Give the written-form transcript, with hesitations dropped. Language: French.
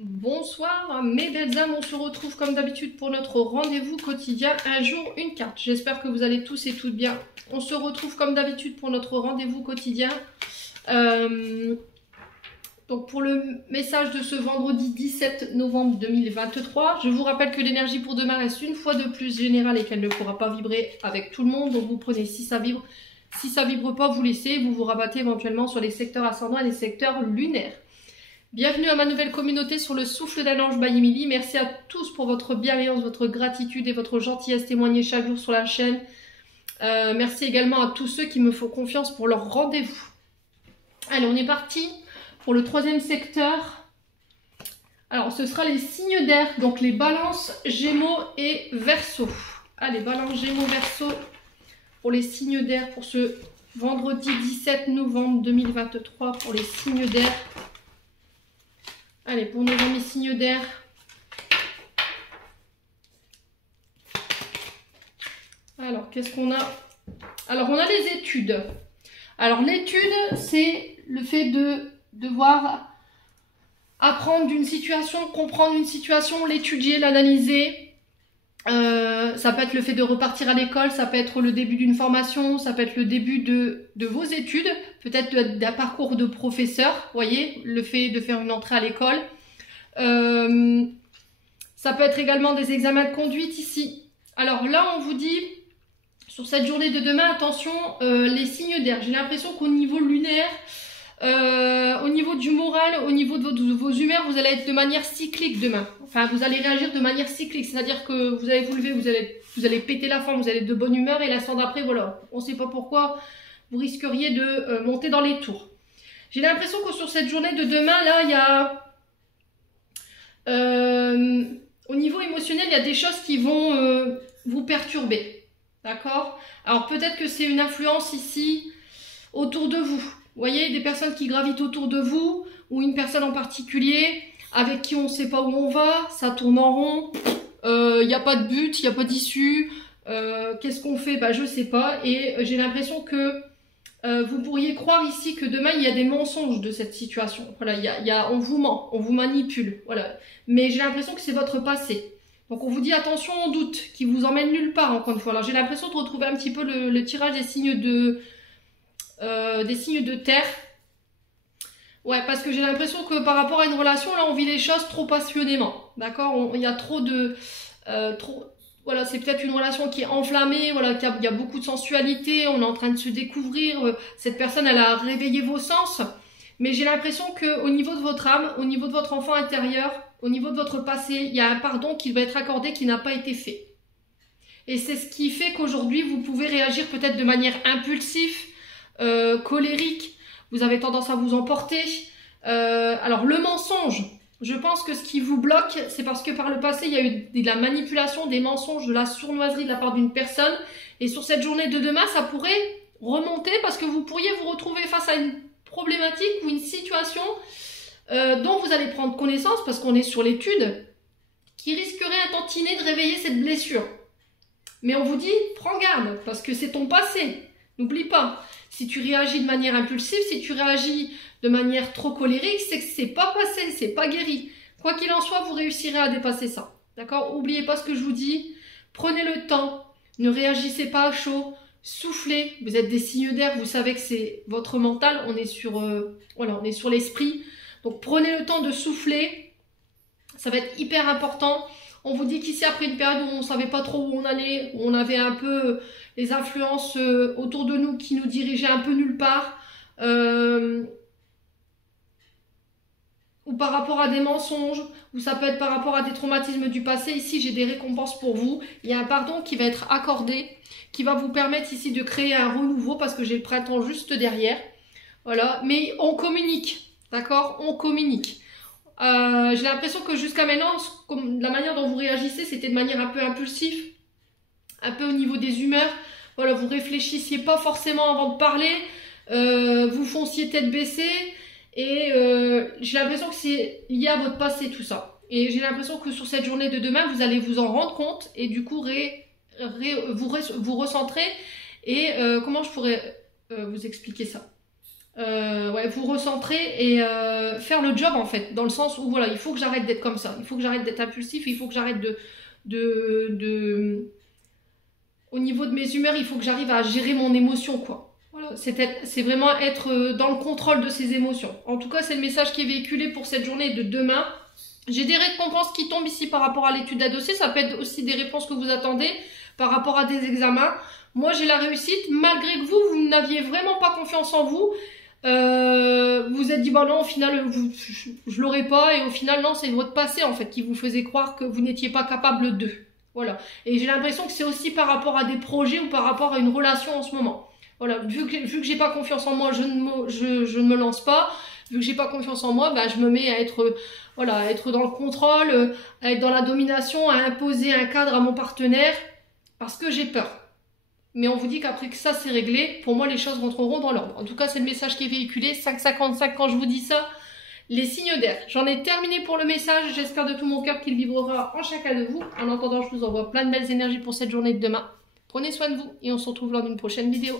Bonsoir mes belles âmes, on se retrouve comme d'habitude pour notre rendez-vous quotidien, un jour une carte. J'espère que vous allez tous et toutes bien. On se retrouve comme d'habitude pour notre rendez-vous quotidien. Donc pour le message de ce vendredi 17 novembre 2023, je vous rappelle que l'énergie pour demain reste une fois de plus générale et qu'elle ne pourra pas vibrer avec tout le monde. Donc vous prenez si ça vibre. Si ça vibre pas, vous laissez, vous vous rabattez éventuellement sur les secteurs ascendants et les secteurs lunaires. Bienvenue à ma nouvelle communauté sur le souffle d'un ange by Emily. Merci à tous pour votre bienveillance, votre gratitude et votre gentillesse témoignée chaque jour sur la chaîne. Merci également à tous ceux qui me font confiance pour leur rendez-vous. Allez, on est parti pour le troisième secteur. Alors, ce sera les signes d'air, donc les balances, gémeaux et verseaux. Allez, balance, gémeaux, verseaux pour les signes d'air pour ce vendredi 17 novembre 2023 pour les signes d'air. Allez, pour nos amis signes d'air. Alors, qu'est-ce qu'on a? Alors, on a les études. Alors, l'étude, c'est le fait de devoir apprendre d'une situation, comprendre une situation, l'étudier, l'analyser. Ça peut être le fait de repartir à l'école, ça peut être le début d'une formation, ça peut être le début de vos études, peut-être d'un parcours de professeur, vous voyez, le fait de faire une entrée à l'école. Ça peut être également des examens de conduite ici. Alors là, on vous dit, sur cette journée de demain, attention, les signes d'air. J'ai l'impression qu'au niveau lunaire, au niveau du moral, au niveau de vos humeurs, vous allez être de manière cyclique demain. Enfin, vous allez réagir de manière cyclique, c'est-à-dire que vous allez vous lever, vous allez péter la forme, vous allez être de bonne humeur, et l'instant d'après, voilà, on ne sait pas pourquoi, vous risqueriez de monter dans les tours. J'ai l'impression que sur cette journée de demain, là, il y a... au niveau émotionnel, il y a des choses qui vont vous perturber, d'accord? Alors, peut-être que c'est une influence ici autour de vous. Vous voyez, des personnes qui gravitent autour de vous, ou une personne en particulier, avec qui on ne sait pas où on va, ça tourne en rond, il n'y a pas de but, il n'y a pas d'issue, qu'est-ce qu'on fait? Bah, je ne sais pas, et j'ai l'impression que vous pourriez croire ici que demain, il y a des mensonges de cette situation. Voilà, on vous ment, on vous manipule, voilà. Mais j'ai l'impression que c'est votre passé. Donc on vous dit attention au doute, qui vous emmène nulle part, encore une fois. Alors j'ai l'impression de retrouver un petit peu le tirage des signes de terre. Ouais, parce que j'ai l'impression que par rapport à une relation, là, on vit les choses trop passionnément. D'accord? Il y a trop de... voilà, c'est peut-être une relation qui est enflammée, voilà, il y a beaucoup de sensualité, on est en train de se découvrir. Cette personne, elle a réveillé vos sens. Mais j'ai l'impression qu'au niveau de votre âme, au niveau de votre enfant intérieur, au niveau de votre passé, il y a un pardon qui va être accordé qui n'a pas été fait. Et c'est ce qui fait qu'aujourd'hui, vous pouvez réagir peut-être de manière impulsive, colérique, vous avez tendance à vous emporter. Alors le mensonge, je pense que ce qui vous bloque, c'est parce que par le passé, il y a eu de la manipulation, des mensonges, de la sournoiserie de la part d'une personne. Et sur cette journée de demain, ça pourrait remonter parce que vous pourriez vous retrouver face à une problématique ou une situation dont vous allez prendre connaissance, parce qu'on est sur l'étude, qui risquerait un tantinet de réveiller cette blessure. Mais on vous dit, prends garde, parce que c'est ton passé. N'oublie pas, si tu réagis de manière impulsive, si tu réagis de manière trop colérique, c'est que c'est pas passé, c'est pas guéri. Quoi qu'il en soit, vous réussirez à dépasser ça. D'accord? N'oubliez pas ce que je vous dis. Prenez le temps, ne réagissez pas à chaud, soufflez. Vous êtes des signes d'air, vous savez que c'est votre mental, on est sur voilà, on est sur l'esprit. Donc prenez le temps de souffler. Ça va être hyper important. On vous dit qu'ici, après une période où on ne savait pas trop où on allait, où on avait un peu les influences autour de nous qui nous dirigeaient un peu nulle part, ou par rapport à des mensonges, ou ça peut être par rapport à des traumatismes du passé. Ici, j'ai des récompenses pour vous. Il y a un pardon qui va être accordé, qui va vous permettre ici de créer un renouveau, parce que j'ai le printemps juste derrière. Voilà, mais on communique, d'accord? On communique. J'ai l'impression que jusqu'à maintenant, la manière dont vous réagissez, c'était de manière un peu impulsive, un peu au niveau des humeurs. Voilà, vous réfléchissiez pas forcément avant de parler, vous fonciez tête baissée, et j'ai l'impression que c'est lié à votre passé tout ça. Et j'ai l'impression que sur cette journée de demain, vous allez vous en rendre compte, et du coup vous recentrer. Et comment je pourrais vous expliquer ça? ouais, vous recentrer et faire le job en fait, dans le sens où voilà, il faut que j'arrête d'être comme ça, il faut que j'arrête d'être impulsif, il faut que j'arrête au niveau de mes humeurs, il faut que j'arrive à gérer mon émotion quoi. Voilà, c'est vraiment être dans le contrôle de ses émotions. En tout cas, c'est le message qui est véhiculé pour cette journée de demain. J'ai des récompenses qui tombent ici par rapport à l'étude à dossier, ça peut être aussi des réponses que vous attendez par rapport à des examens. Moi, j'ai la réussite, malgré que vous n'aviez vraiment pas confiance en vous. Vous êtes dit bah non au final je l'aurais pas et au final non, c'est votre passé en fait qui vous faisait croire que vous n'étiez pas capable de. Voilà, et j'ai l'impression que c'est aussi par rapport à des projets ou par rapport à une relation en ce moment. Voilà, vu que j'ai pas confiance en moi, je ne me lance pas. Vu que j'ai pas confiance en moi, bah, je me mets à être voilà, à être dans le contrôle, à être dans la domination, à imposer un cadre à mon partenaire parce que j'ai peur. Mais on vous dit qu'après que ça c'est réglé, pour moi les choses rentreront dans l'ordre. En tout cas, c'est le message qui est véhiculé. 5,55 quand je vous dis ça. Les signes d'air. J'en ai terminé pour le message. J'espère de tout mon cœur qu'il vibrera en chacun de vous. En attendant, je vous envoie plein de belles énergies pour cette journée de demain. Prenez soin de vous et on se retrouve lors d'une prochaine vidéo.